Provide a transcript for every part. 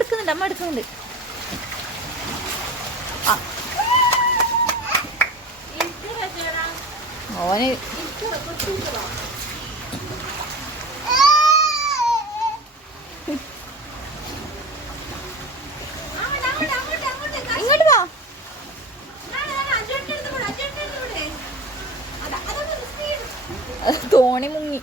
എടുക്കുന്നുണ്ട്, അമ്മ എടുക്കുന്നുണ്ട്. ഓന് ഇങ്ങോട്ട് വാ. തോണി മുങ്ങി.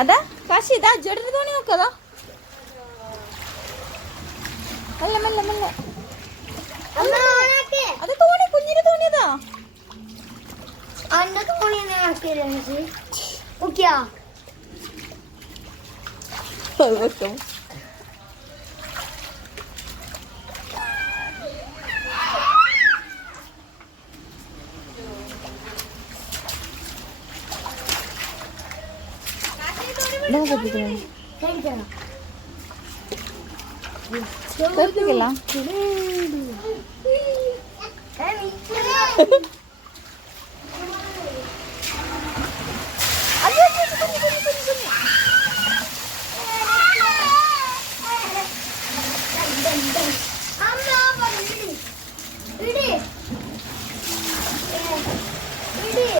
അതാ കാശി, ഇതാ ചേട്ടന് തോണി നോക്കതാ. മെല്ലെ മെല്ലെ മെല്ലെ. അത് തോണി, കുഞ്ഞിന്റെ തോണിയതാ. വെക്കും. കേൾപ്പിക്കില്ല.